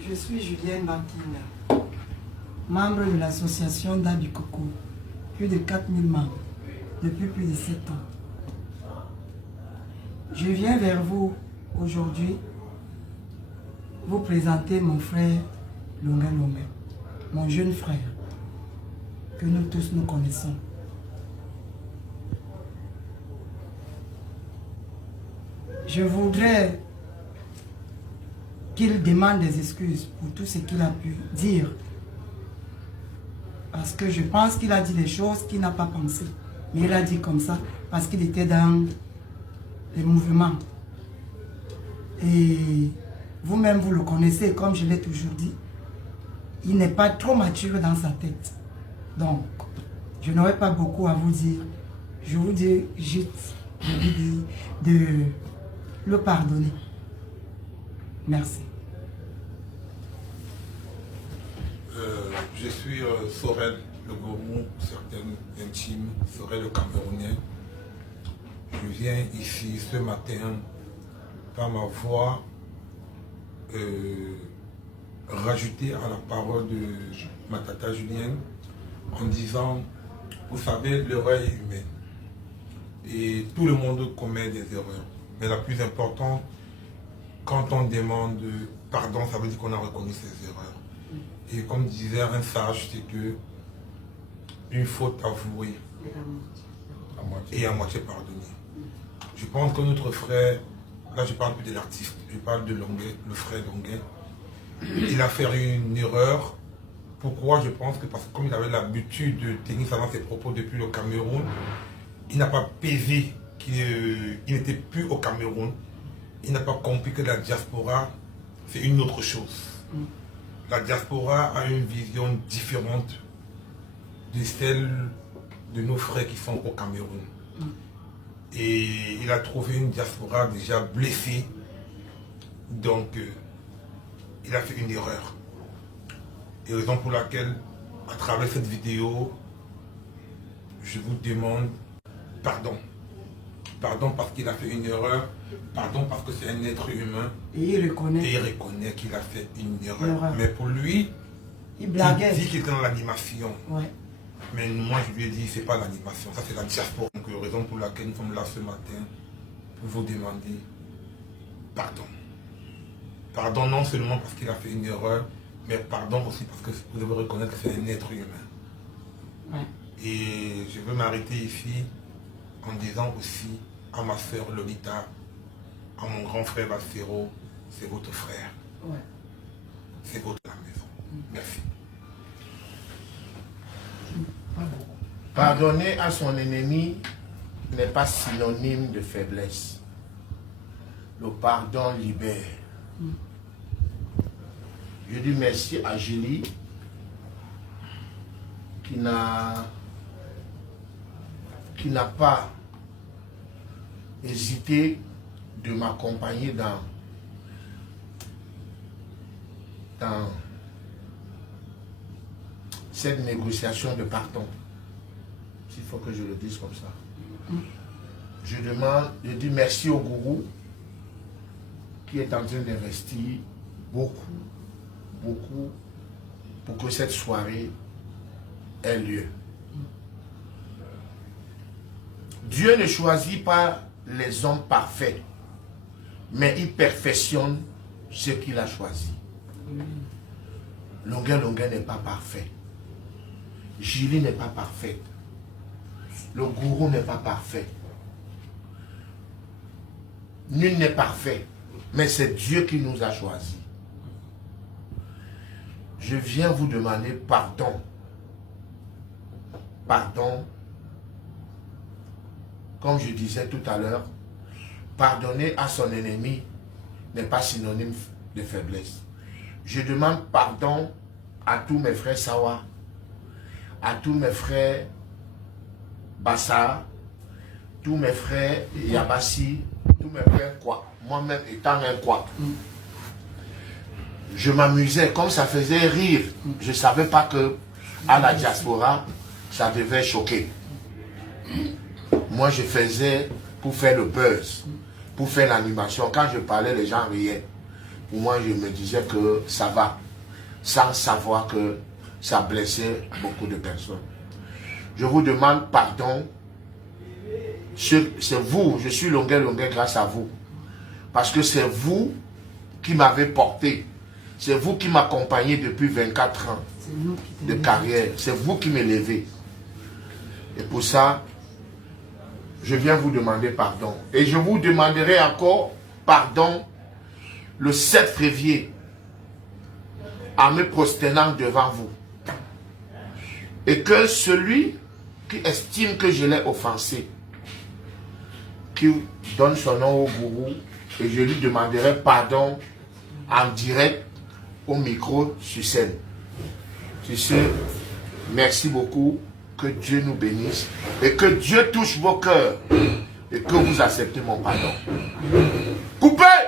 Je suis Julienne Bakinga, membre de l'association d'Abikoko, plus de 4000 membres, depuis plus de 7 ans. Je viens vers vous aujourd'hui vous présenter mon frère Longa Longa, mon jeune frère, que nous tous nous connaissons. Je voudrais qu'il demande des excuses pour tout ce qu'il a pu dire. Parce que je pense qu'il a dit des choses qu'il n'a pas pensé. Mais il a dit comme ça parce qu'il était dans les mouvements. Et vous-même, vous le connaissez, comme je l'ai toujours dit. Il n'est pas trop mature dans sa tête. Donc, je n'aurai pas beaucoup à vous dire. Je vous dis juste de le pardonner. Merci. Je suis Sorel, le gourou, certains intimes, Sorel le Camerounais. Je viens ici ce matin par ma voix rajouter à la parole de ma tata Julienne en disant, vous savez, l'erreur est humaine et tout le monde commet des erreurs. Mais la plus importante, quand on demande pardon, ça veut dire qu'on a reconnu ses erreurs. Et comme disait un sage, c'est que une faute avouée et à moitié pardonnée. Je pense que notre frère, là je parle plus de l'artiste, je parle de Longuet, le frère Longuet, il a fait une erreur. Pourquoi? Je pense que parce que comme il avait l'habitude de tenir ça dans ses propos depuis le Cameroun, il n'a pas pesé qu'il n'était plus au Cameroun. Il n'a pas compris que la diaspora, c'est une autre chose. La diaspora a une vision différente de celle de nos frères qui sont au Cameroun. Et il a trouvé une diaspora déjà blessée. Donc, il a fait une erreur. Et raison pour laquelle, à travers cette vidéo, je vous demande pardon. Pardon parce qu'il a fait une erreur. Pardon parce que c'est un être humain. Et il reconnaît. Qu'il a fait une erreur. Mais pour lui, il dit qu'il était dans l'animation. Ouais. Mais moi, je lui ai dit, c'est pas l'animation, ça c'est la diaspora. Donc, raison pour laquelle nous sommes là ce matin, pour vous demander pardon. Pardon non seulement parce qu'il a fait une erreur, mais pardon aussi parce que vous devez reconnaître que c'est un être humain. Ouais. Et je veux m'arrêter ici en disant aussi à ma soeur Lolita, à mon grand frère Valsero, c'est votre frère. Ouais. C'est votre la maison. Merci. Pardonner à son ennemi n'est pas synonyme de faiblesse. Le pardon libère. Je dis merci à Julie qui n'a pas hésité de m'accompagner dans cette négociation de pardon. S'il faut que je le dise comme ça. Je dis merci au gourou qui est en train d'investir beaucoup pour que cette soirée ait lieu. Dieu ne choisit pas les hommes parfaits, mais il perfectionne ce qu'il a choisi. Longuet n'est pas parfait. Julie n'est pas parfaite. Le gourou n'est pas parfait. Nul n'est parfait, mais c'est Dieu qui nous a choisis. Je viens vous demander pardon. Pardon. Comme je disais tout à l'heure, pardonner à son ennemi n'est pas synonyme de faiblesse. Je demande pardon à tous mes frères Sawa, à tous mes frères Bassa, tous mes frères Yabassi, tous mes frères quoi. Moi-même étant un quoi. Je m'amusais, comme ça faisait rire. Je ne savais pas que à la diaspora, ça devait choquer. Moi, je faisais pour faire le buzz, pour faire l'animation. Quand je parlais, les gens riaient. où moi je me disais que ça va, sans savoir que ça blessait beaucoup de personnes. Je vous demande pardon. C'est vous, je suis longuet grâce à vous. Parce que c'est vous qui m'avez porté. C'est vous qui m'accompagnez depuis 24 ans de carrière. C'est vous qui m'élevez. Et pour ça, je viens vous demander pardon. Et je vous demanderai encore pardon le 7 février en me prosternant devant vous. Et que celui qui estime que je l'ai offensé, qui donne son nom au gourou, et je lui demanderai pardon en direct au micro sur scène. Sur ce, merci beaucoup, que Dieu nous bénisse et que Dieu touche vos cœurs et que vous acceptez mon pardon. Coupez!